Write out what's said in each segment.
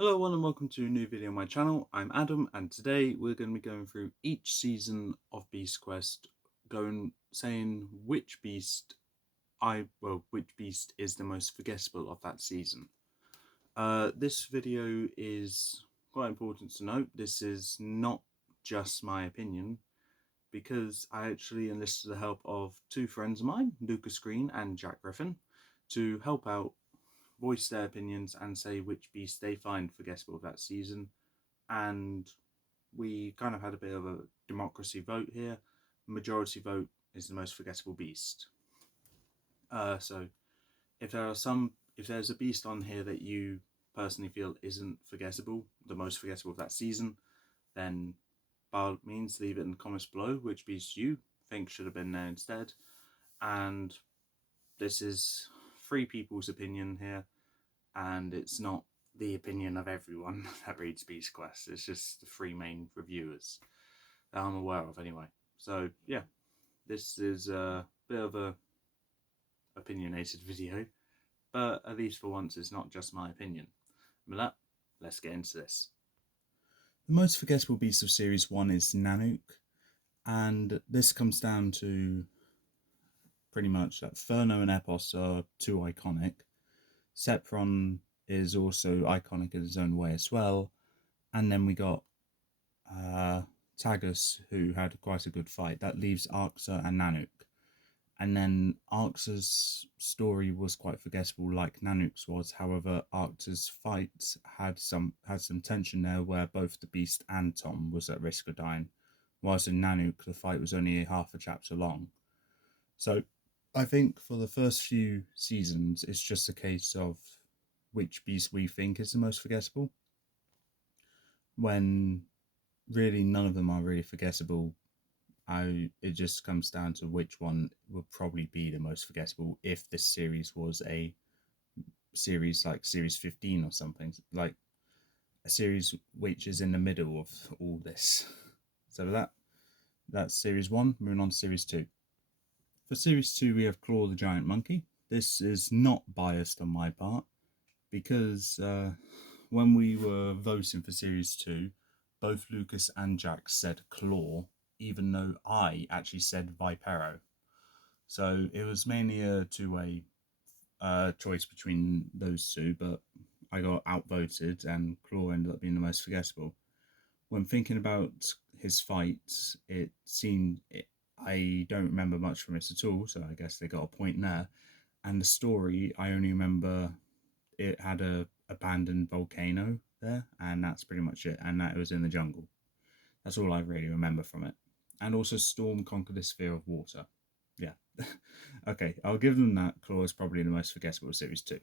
Hello everyone and welcome to a new video on my channel. I'm Adam and today we're going to be going through each season of Beast Quest, saying which beast is the most forgettable of that season. This video is quite important to note. This is not just my opinion because I actually enlisted the help of two friends of mine, Lucas Green and Jack Griffin, to help out, voice their opinions and say which beast they find forgettable of that season. And we kind of had a bit of a democracy vote here. Majority vote is the most forgettable beast. So if there's a beast on here that you personally feel isn't forgettable, the most forgettable of that season, then by all means leave it in the comments below which beast you think should have been there instead. And this is three people's opinion here, and it's not the opinion of everyone that reads Beast Quest. It's just the three main reviewers that I'm aware of anyway. So yeah, this is a bit of a opinionated video, but at least for once it's not just my opinion. With that, let's get into this. The most forgettable beast of Series 1 is Nanook, and this comes down to pretty much that Furno and Epos are too iconic. Sepron is also iconic in his own way as well, and then we got Tagus, who had quite a good fight. That leaves Arxa and Nanook. And then Arxa's story was quite forgettable, like Nanook's was. However, Arxa's fight had some tension there, where both the Beast and Tom was at risk of dying, whilst in Nanook the fight was only half a chapter long. So I think for the first few seasons, it's just a case of which beast we think is the most forgettable, when really none of them are really forgettable. It just comes down to which one would probably be the most forgettable if this series was a series like Series 15 or something, like a series which is in the middle of all this. So that's Series 1, moving on to Series 2. For Series 2 we have Claw the Giant Monkey. This is not biased on my part, because when we were voting for Series 2, both Lucas and Jack said Claw, even though I actually said Vipero. So it was mainly a two-way choice between those two, but I got outvoted and Claw ended up being the most forgettable. When thinking about his fight, I don't remember much from it at all, so I guess they got a point there. And the story, I only remember it had a abandoned volcano there, and that's pretty much it, and that it was in the jungle. That's all I really remember from it. And also Storm conquered the sphere of water. Yeah. Okay, I'll give them that. Claw is probably the most forgettable of Series 2.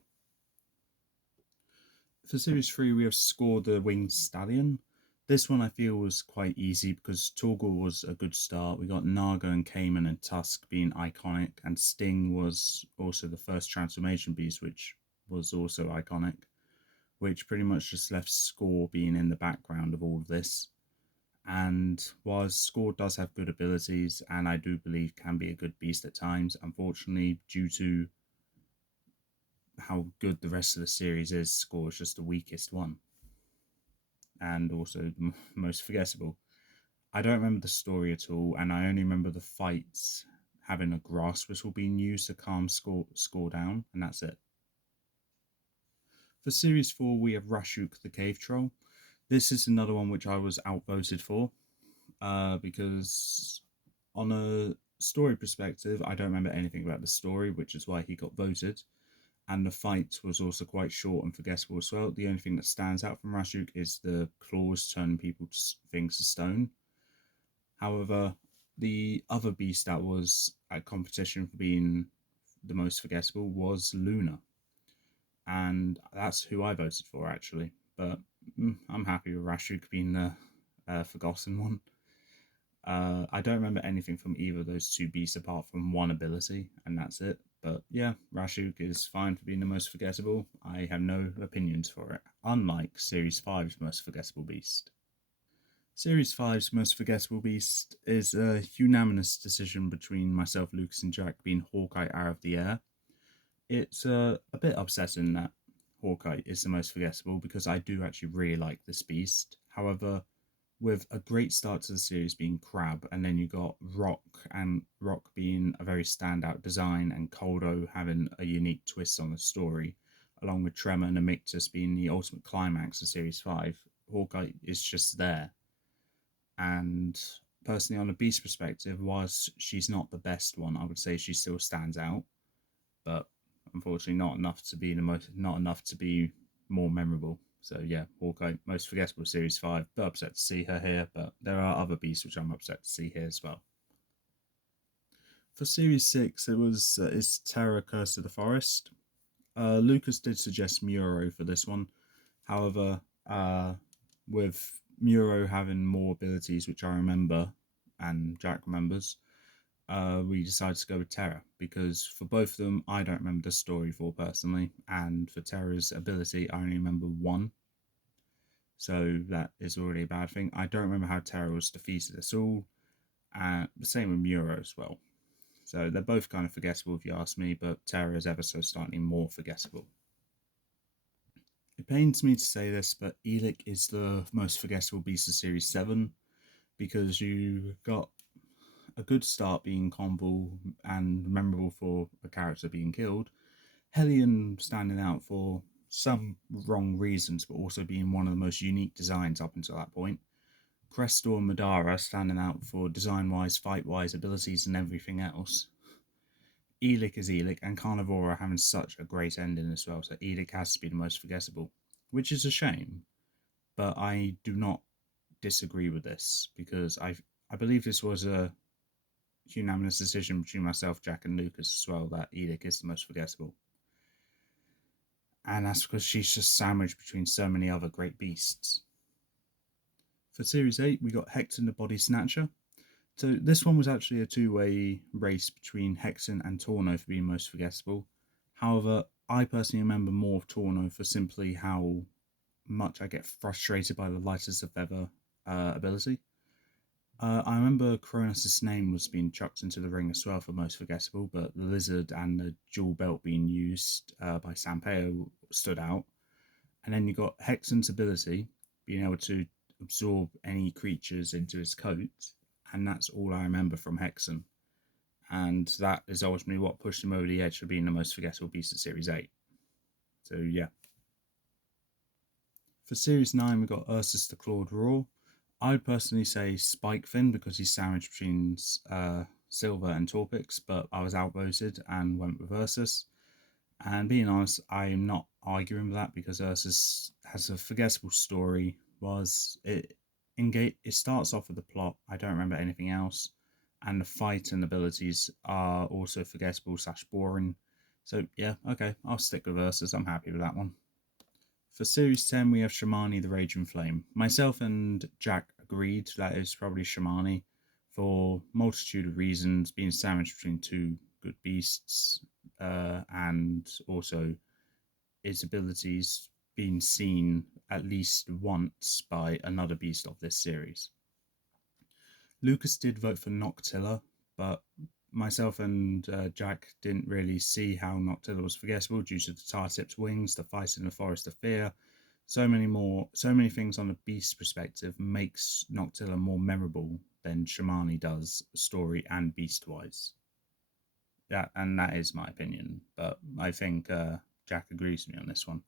For Series 3 we have Score the Winged Stallion. This one I feel was quite easy because Torgal was a good start. We got Naga and Cayman and Tusk being iconic, and Sting was also the first transformation beast, which was also iconic, which pretty much just left Score being in the background of all of this. And whilst Score does have good abilities, and I do believe can be a good beast at times, unfortunately, due to how good the rest of the series is, Score is just the weakest one, and also the most forgettable. I don't remember the story at all, and I only remember the fights having a grass whistle being used to calm Score down, and that's it. For Series 4, we have Rashuk the Cave Troll. This is another one which I was outvoted for, because on a story perspective, I don't remember anything about the story, which is why he got voted. And the fight was also quite short and forgettable as well. The only thing that stands out from Rashuk is the claws turning things to stone. However, the other beast that was at competition for being the most forgettable was Luna, and that's who I voted for actually. But I'm happy with Rashuk being the forgotten one. I don't remember anything from either of those two beasts apart from one ability, and that's it. But yeah, Rashuk is fine for being the most forgettable. I have no opinions for it, unlike Series 5's most forgettable beast. Series 5's most forgettable beast is a unanimous decision between myself, Lucas and Jack, being Hawkeye out of the air. It's a bit upsetting that Hawkeye is the most forgettable because I do actually really like this beast. However, with a great start to the series being Crab, and then you got Rock, and Rock being a very standout design, and Koldo having a unique twist on the story, along with Tremor and Amictus being the ultimate climax of Series 5, Hawkeye is just there. And personally, on a Beast perspective, whilst she's not the best one, I would say she still stands out, but unfortunately not enough to be more memorable. So yeah, Hawkeye, most forgettable Series 5. But upset to see her here, but there are other beasts which I'm upset to see here as well. For Series 6, it was Is Terror Curse of the Forest. Lucas did suggest Muro for this one. However, with Muro having more abilities, which I remember, and Jack remembers, we decided to go with Terra because for both of them, I don't remember the story for personally, and for Terra's ability, I only remember one. So that is already a bad thing. I don't remember how Terra was defeated at all, and the same with Muro as well. So they're both kind of forgettable if you ask me, but Terra is ever so slightly more forgettable. It pains me to say this, but Elic is the most forgettable beast of Series 7 because you got a good start being Convul and memorable for a character being killed. Hellion standing out for some wrong reasons, but also being one of the most unique designs up until that point. Crestor and Madara standing out for design-wise, fight-wise, abilities and everything else. Elic is Elic, and Carnivora having such a great ending as well, so Elic has to be the most forgettable, which is a shame, but I do not disagree with this, because I believe this was a unanimous decision between myself, Jack, and Lucas as well, that Elic is the most forgettable. And that's because she's just sandwiched between so many other great beasts. For Series 8, we got Hexen the Body Snatcher. So this one was actually a two-way race between Hexen and Torno for being most forgettable. However, I personally remember more of Torno for simply how much I get frustrated by the lightest of feather ability. I remember Cronus' name was being chucked into the ring as well for most forgettable, but the lizard and the jewel belt being used by Sampeo stood out. And then you got Hexen's ability, being able to absorb any creatures into his coat, and that's all I remember from Hexen. And that is ultimately what pushed him over the edge for being the most forgettable beast of Series 8. So yeah. For Series 9, we got Ursus the Clawed Roar. I'd personally say Spikefin because he's sandwiched between Silver and Torpix, but I was outvoted and went with Ursus. And being honest, I'm not arguing with that because Ursus has a forgettable story. It starts off with the plot. I don't remember anything else, and the fight and abilities are also forgettable / boring. So yeah, okay, I'll stick with Ursus. I'm happy with that one. For Series 10, we have Shamani the Raging Flame. Myself and Jack agreed that it's probably Shamani for multitude of reasons, being sandwiched between two good beasts, and also its abilities being seen at least once by another beast of this series. Lucas did vote for Noctilla, but myself and Jack didn't really see how Noctilla was forgettable due to the Tar-Tip's wings, the fight in the Forest of Fear. So many things on a beast perspective makes Noctilla more memorable than Shamani does, story and beast-wise. Yeah, and that is my opinion, but I think Jack agrees with me on this one.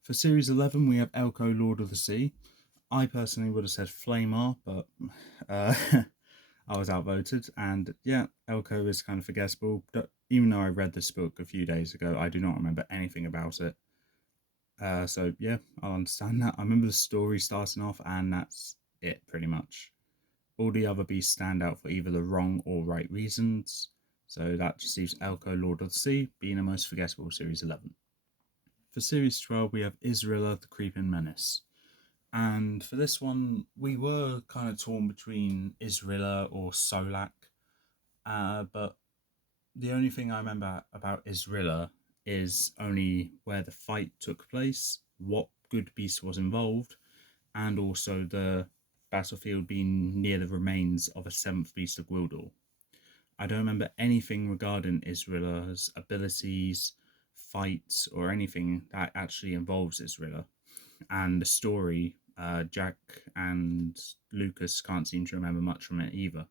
For Series 11, we have Elko, Lord of the Sea. I personally would have said Flamar, but I was outvoted, and yeah, Elko is kind of forgettable. Even though I read this book a few days ago, I do not remember anything about it. So yeah, I'll understand that. I remember the story starting off, and that's it pretty much. All the other beasts stand out for either the wrong or right reasons. So that just leaves Elko, Lord of the Sea, being the most forgettable Series 11. For Series 12, we have Israela, the Creeping Menace. And for this one, we were kind of torn between Israela or Solak. But the only thing I remember about Israela is only where the fight took place, what good beast was involved, and also the battlefield being near the remains of a 7th beast of Gwildor. I don't remember anything regarding Israela's abilities, fight or anything that actually involves this Riddler. And the story, Jack and Lucas can't seem to remember much from it either.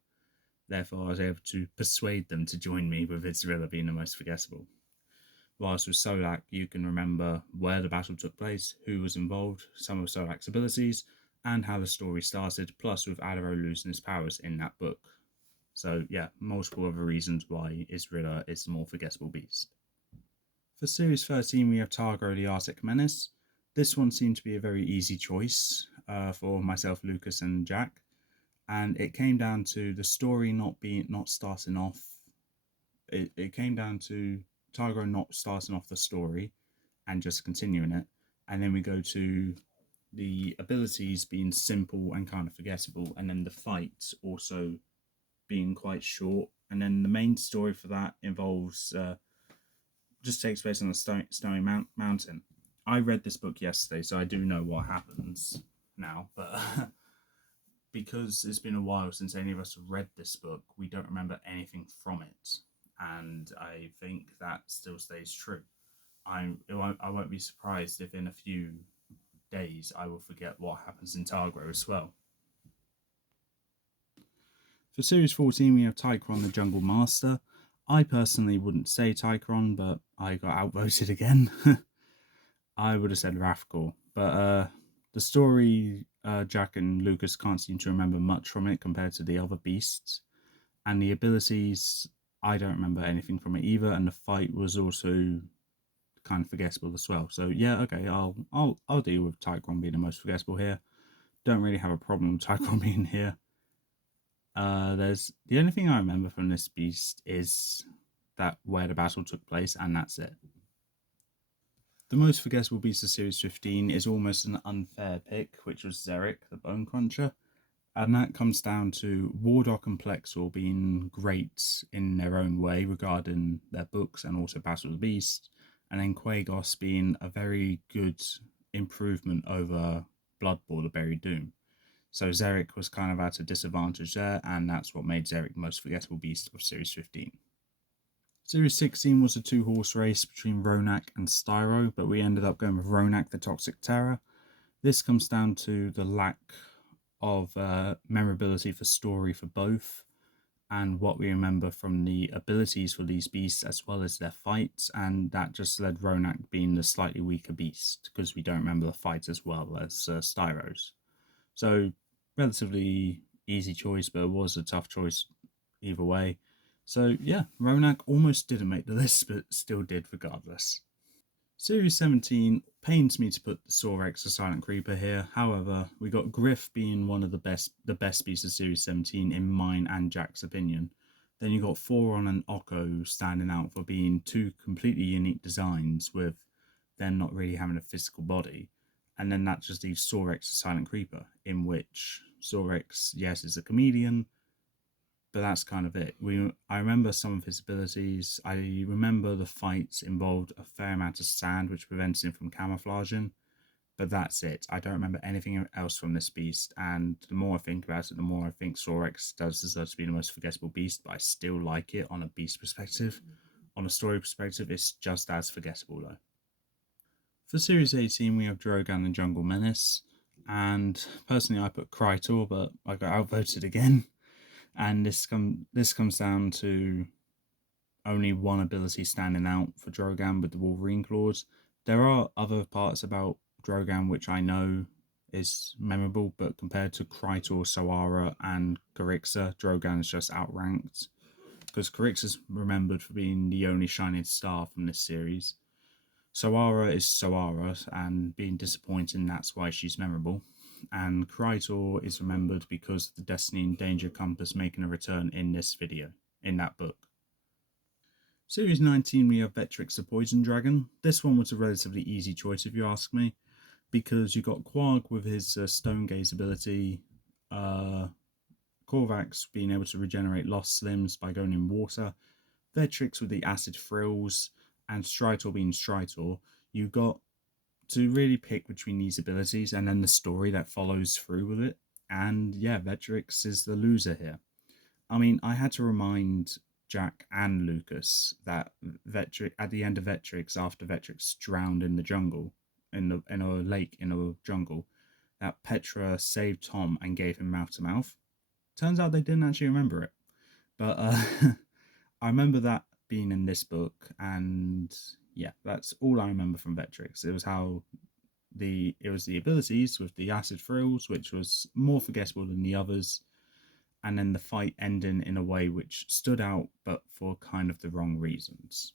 Therefore, I was able to persuade them to join me with its Riddler being the most forgettable. Whilst with Solak, you can remember where the battle took place, who was involved, some of Solak's abilities, and how the story started, plus with Adaro losing his powers in that book. So, yeah, multiple other reasons why Isrilla is the more forgettable beast. For Series 13, we have Targo the Arctic Menace. This one seemed to be a very easy choice for myself, Lucas, and Jack. And it came down to the story not starting off. It came down to Targo not starting off the story and just continuing it. And then we go to the abilities being simple and kind of forgettable, and then the fight also being quite short. And then the main story for that involves just takes place on a snowy mountain. I read this book yesterday, so I do know what happens now, but because it's been a while since any of us have read this book, we don't remember anything from it. And I think that still stays true. I won't be surprised if in a few days I will forget what happens in Targro as well. For Series 14, we have Tychron the Jungle Master. I personally wouldn't say Tychron, but I got outvoted again. I would have said Rathkor. But the story, Jack and Lucas can't seem to remember much from it compared to the other beasts. And the abilities, I don't remember anything from it either. And the fight was also kind of forgettable as well. So yeah, okay, I'll deal with Tychron being the most forgettable here. Don't really have a problem with Tychron being here. There's the only thing I remember from this beast is that where the battle took place, and that's it. The most forgettable beast of Series 15 is almost an unfair pick, which was Xeric, the Bone Cruncher. And that comes down to Wardock and Plexor being great in their own way regarding their books and also Battle of the Beast, and then Quagos being a very good improvement over Blood Bowl, the Buried Doom. So Xeric was kind of at a disadvantage there, and that's what made Xeric the most forgettable beast of Series 15. Series 16 was a two-horse race between Ronak and Styro, but we ended up going with Ronak the Toxic Terror. This comes down to the lack of memorability for story for both, and what we remember from the abilities for these beasts as well as their fights, and that just led Ronak being the slightly weaker beast because we don't remember the fights as well as Styro's. So relatively easy choice, but it was a tough choice either way. So yeah, Ronak almost didn't make the list, but still did regardless. Series 17 pains me to put the Sorex, the Silent Creeper here. However, we got Griff being one of the best beasts of Series 17 in mine and Jack's opinion. Then you got Thoron and Okko standing out for being two completely unique designs with them not really having a physical body. And then that just leaves Sorex, the Silent Creeper, in which Sorex, yes, is a comedian, but that's kind of it. I remember some of his abilities. I remember the fights involved a fair amount of sand, which prevents him from camouflaging. But that's it. I don't remember anything else from this beast. And the more I think about it, the more I think Sorex does deserve to be the most forgettable beast. But I still like it on a beast perspective. On a story perspective, it's just as forgettable though. For Series 18, we have Drogon the Jungle Menace. And personally, I put Krytor, but I got outvoted again. And this comes down to only one ability standing out for Drogon with the Wolverine claws. There are other parts about Drogon which I know is memorable, but compared to Krytor, Soara, and Carixa, Drogon is just outranked. Because Carixa's remembered for being the only shining star from this series. Soara is Soara, and being disappointing, that's why she's memorable. And Krytor is remembered because of the Destiny and Danger Compass making a return in this video, in that book. Series 19, we have Vetrix the Poison Dragon. This one was a relatively easy choice if you ask me, because you got Quarg with his Stone Gaze ability, Korvax being able to regenerate lost limbs by going in water, Vetrix with the Acid Frills, and Stritor being Stritor. You got to really pick between these abilities and then the story that follows through with it. And yeah, Vetrix is the loser here. I mean, I had to remind Jack and Lucas that at the end of Vectrix, after Vectrix drowned in the jungle, in a lake in a jungle, that Petra saved Tom and gave him mouth to mouth. Turns out they didn't actually remember it, but I remember that being in this book, and yeah, that's all I remember from Vectrix. It was the abilities with the acid frills, which was more forgettable than the others, and then the fight ending in a way which stood out, but for kind of the wrong reasons.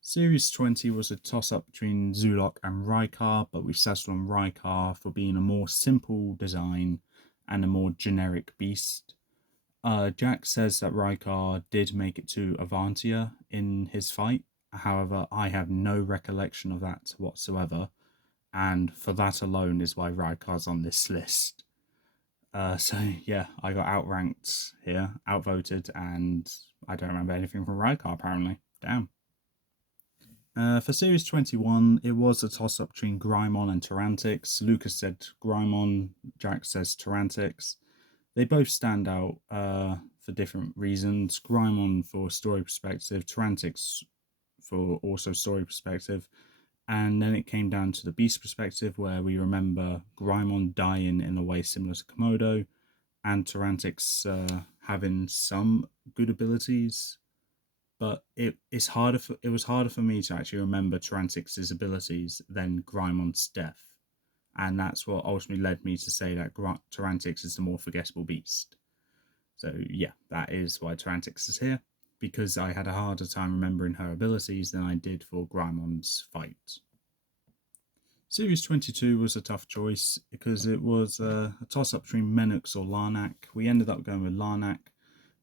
Series 20 was a toss-up between Zulok and Rykar, but we settled on Rykar for being a more simple design and a more generic beast. Jack says that Rykar did make it to Avantia in his fight. However, I have no recollection of that whatsoever, and for that alone is why Rykar's on this list. So yeah, I got outranked here, outvoted, and I don't remember anything from Rykar apparently. Damn. For Series 21, it was a toss-up between Grimon and Tyrantix. Lucas said Grimon, Jack says Tyrantix. They both stand out for different reasons. Grimon for story perspective, Tyrantix for also story perspective. And then it came down to the beast perspective, where we remember Grimon dying in a way similar to Komodo, and Tyrantix having some good abilities. But it was harder for me to actually remember Tyrantix's abilities than Grimon's death. And that's what ultimately led me to say that Tyrantix is the more forgettable beast. So yeah, that is why Tyrantix is here, because I had a harder time remembering her abilities than I did for Grimon's fight. Series 22 was a tough choice because it was a toss-up between Menux or Larnak. We ended up going with Larnak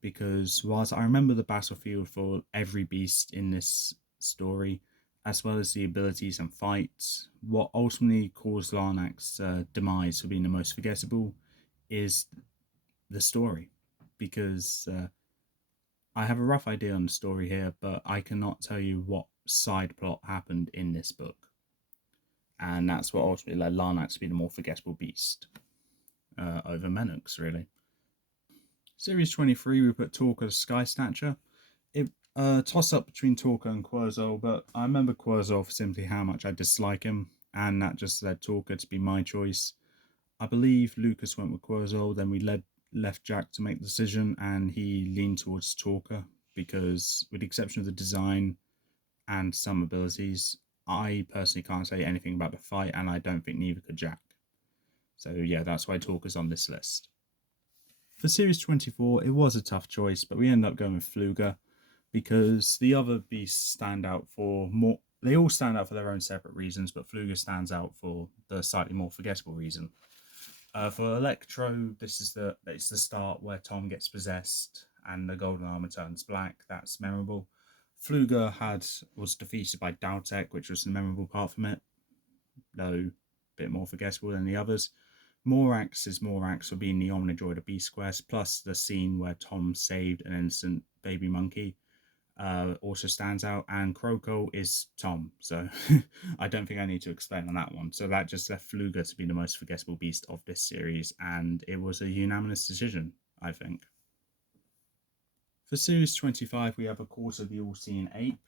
because whilst I remember the battlefield for every beast in this story, as well as the abilities and fights, what ultimately caused Larnak's demise for being the most forgettable is the story. Because I have a rough idea on the story here, but I cannot tell you what side plot happened in this book. And that's what ultimately led Larnak to be the more forgettable beast over Menux, really. Series 23, we put Talker to Sky Snatcher. It toss up between Talker and Querzol, but I remember Querzol for simply how much I dislike him, and that just led Talker to be my choice. I believe Lucas went with Querzol, then we left Jack to make the decision, and he leaned towards Talker because, with the exception of the design and some abilities, I personally can't say anything about the fight, and I don't think neither could Jack. So yeah, that's why Talker's on this list. For Series 24, it was a tough choice, but we ended up going with Fluga because the other beasts stand out for more. They all stand out for their own separate reasons, but Fluga stands out for the slightly more forgettable reason. For Electro, it's the start where Tom gets possessed and the golden armor turns black. That's memorable. Fluga was defeated by Daltek, which was the memorable part from it, though a bit more forgettable than the others. Morax is Morax for being the Omnidroid of Beast Quest, plus the scene where Tom saved an innocent baby monkey also stands out, and Kroko is Tom, so I don't think I need to explain on that one. So that just left Fluga to be the most forgettable beast of this series, and it was a unanimous decision, I think. For Series 25, we have a quarter the All-Seeing Ape.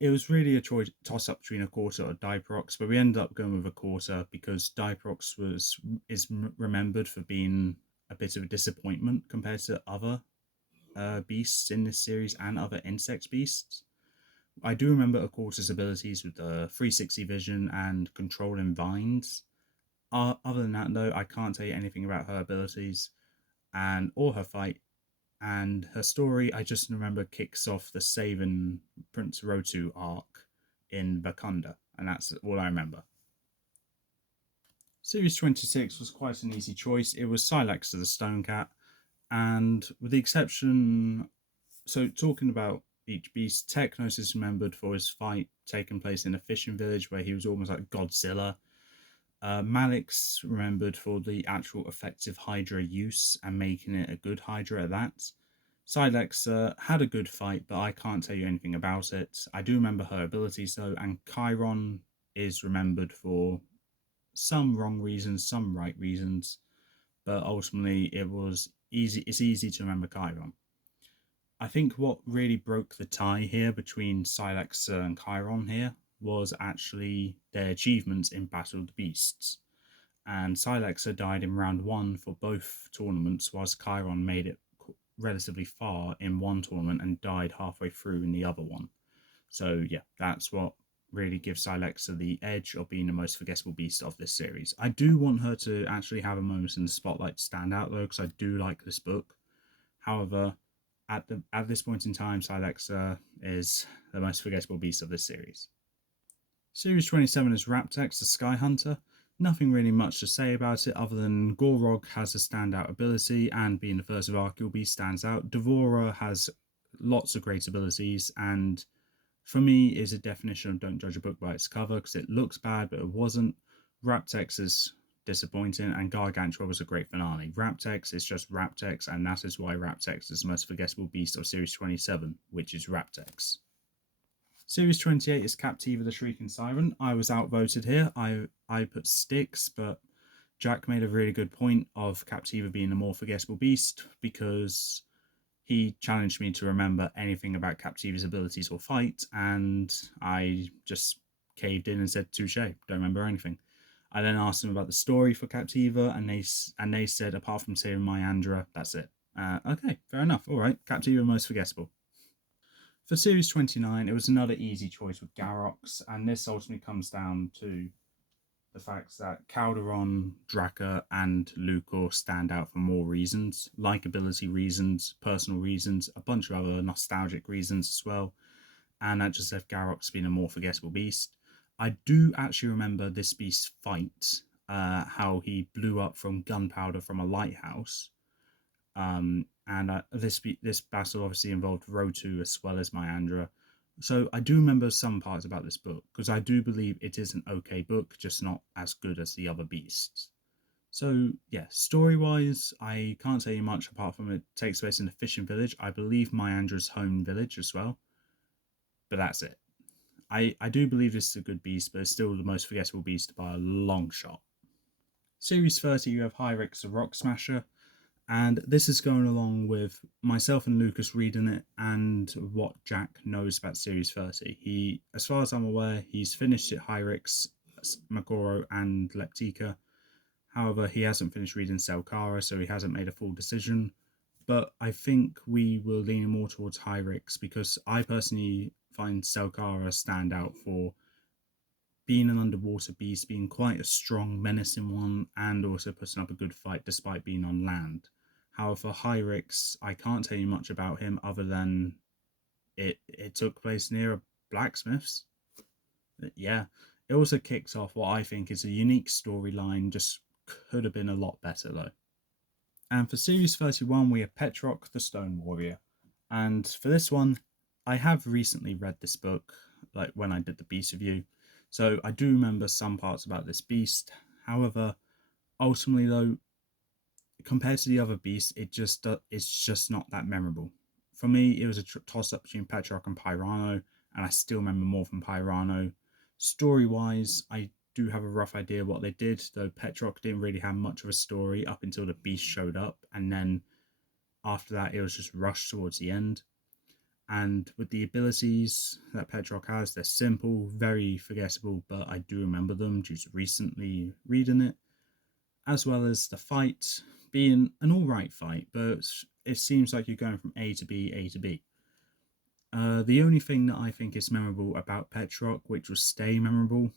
It was really a toss-up between a quarter or Diprox, but we ended up going with a quarter because Diprox is remembered for being a bit of a disappointment compared to other beasts in this series and other insect beasts. I do remember a quarter's abilities with the 360 vision and controlling vines. Other than that, though, I can't tell you anything about her abilities or her fight. And her story, I just remember, kicks off the Saving Prince Rotu arc in Vakunda, and that's all I remember. Series 26 was quite an easy choice. It was Silex to the Stone Cat, and with the exception, so talking about each beast, Technos is remembered for his fight taking place in a fishing village where he was almost like Godzilla. Malik's remembered for the actual effective Hydra use and making it a good Hydra at that. Silex had a good fight, but I can't tell you anything about it. I do remember her abilities though, and Chiron is remembered for some wrong reasons, some right reasons, but ultimately it's easy to remember Chiron. I think what really broke the tie here between Silexa and Chiron here was actually their achievements in Battle of the Beasts. And Silexa died in round one for both tournaments, whilst Chiron made it relatively far in one tournament and died halfway through in the other one. So yeah, that's what really gives Silexa the edge of being the most forgettable beast of this series. I do want her to actually have a moment in the spotlight to stand out though, because I do like this book. However, at this point in time, Silexa is the most forgettable beast of this series. Series 27 is Raptex, the Sky Hunter. Nothing really much to say about it other than Gorog has a standout ability, and being the first of Archeal Beast stands out. Devourer has lots of great abilities, and for me is a definition of don't judge a book by its cover, because it looks bad, but it wasn't. Raptex is disappointing, and Gargantua was a great finale. Raptex is just Raptex, and that is why Raptex is the most forgettable beast of Series 27, which is Raptex. Series 28 is Captiva the Shrieking Siren. I was outvoted here. I put Styx, but Jack made a really good point of Captiva being a more forgettable beast because he challenged me to remember anything about Captiva's abilities or fight, and I just caved in and said, touche, don't remember anything. I then asked them about the story for Captiva, and they said, apart from saving Myandra, that's it. Okay, fair enough. All right, Captiva most forgettable. For Series 29, it was another easy choice with Garrox, and this ultimately comes down to the fact that Calderon, Draka, and Lucor stand out for more reasons. Likeability reasons, personal reasons, a bunch of other nostalgic reasons as well, and that just left Garrox being a more forgettable beast. I do actually remember this beast's fight, how he blew up from gunpowder from a lighthouse. And this battle obviously involved Rotu as well as Myandra. So I do remember some parts about this book, because I do believe it is an okay book, just not as good as the other beasts. So yeah, story-wise, I can't say much apart from it takes place in a fishing village. I believe Myandra's home village as well. But that's it. I do believe this is a good beast, but it's still the most forgettable beast by a long shot. Series 30, you have Hyrix the Rock Smasher. And this is going along with myself and Lucas reading it and what Jack knows about Series 30. He, as far as I'm aware, he's finished it Hyrix, Magoro, and Leptica. However, he hasn't finished reading Selkara, so he hasn't made a full decision. But I think we will lean more towards Hyrix, because I personally find Selkara stand out for being an underwater beast, being quite a strong, menacing one, and also putting up a good fight despite being on land. However, Hyrix, I can't tell you much about him other than it took place near a blacksmith's. Yeah, it also kicks off what I think is a unique storyline, just could have been a lot better though. And for Series 31, we have Petrock the Stone Warrior. And for this one, I have recently read this book, like when I did the Beast review, so I do remember some parts about this beast. However, ultimately though, compared to the other beasts, it's just not that memorable. For me, it was a toss-up between Petrock and Pyrano, and I still remember more from Pyrano. Story-wise, I do have a rough idea what they did, though Petrock didn't really have much of a story up until the beast showed up, and then after that it was just rushed towards the end. And with the abilities that Petrock has, they're simple, very forgettable, but I do remember them due to recently reading it, as well as the fight being an alright fight, but it seems like you're going from A to B, A to B. The only thing that I think is memorable about Petrock, which will stay memorable,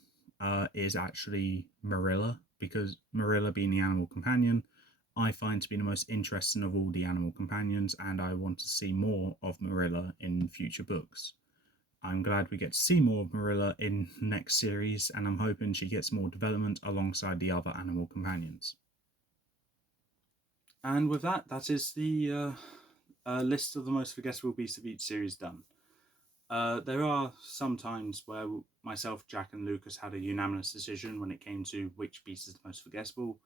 is actually Marilla, because Marilla being the animal companion, I find to be the most interesting of all the animal companions, and I want to see more of Marilla in future books. I'm glad we get to see more of Marilla in the next series, and I'm hoping she gets more development alongside the other animal companions. And with that, that is the list of the most forgettable beasts of each series done. There are some times where myself, Jack, and Lucas had a unanimous decision when it came to which beast is the most forgettable,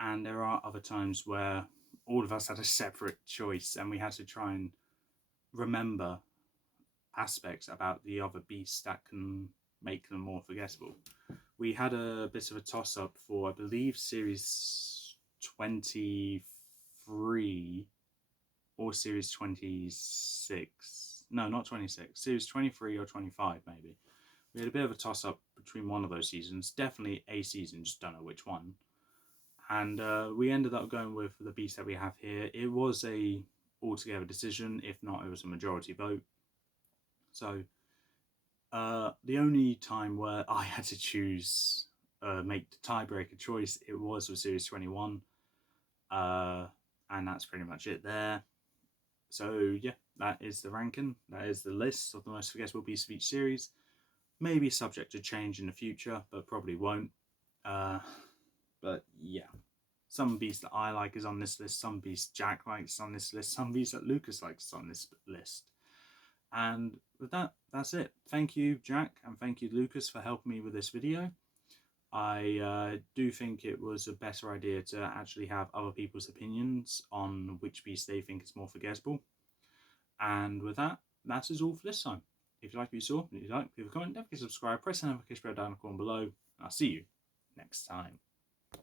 and there are other times where all of us had a separate choice and we had to try and remember aspects about the other beasts that can make them more forgettable. We had a bit of a toss-up for, I believe, Series 23 or series 26. No, not 26. Series 23 or 25, maybe. We had a bit of a toss-up between one of those seasons. Definitely a season, just don't know which one. And we ended up going with the beast that we have here. It was a altogether decision. If not, it was a majority vote. So the only time where I had to choose, make the tiebreaker choice, it was with Series 21. And that's pretty much it there. So yeah, that is the ranking. That is the list of the most forgettable beasts of each series. Maybe subject to change in the future, but probably won't. But yeah, some beasts that I like is on this list. Some beasts Jack likes on this list. Some beasts that Lucas likes on this list. And with that, that's it. Thank you, Jack, and thank you, Lucas, for helping me with this video. I do think it was a better idea to actually have other people's opinions on which beast they think is more forgettable. And with that, that is all for this time. If you like what you saw, leave a comment, leave a comment, definitely subscribe, press the notification bell down in the corner below, and I'll see you next time.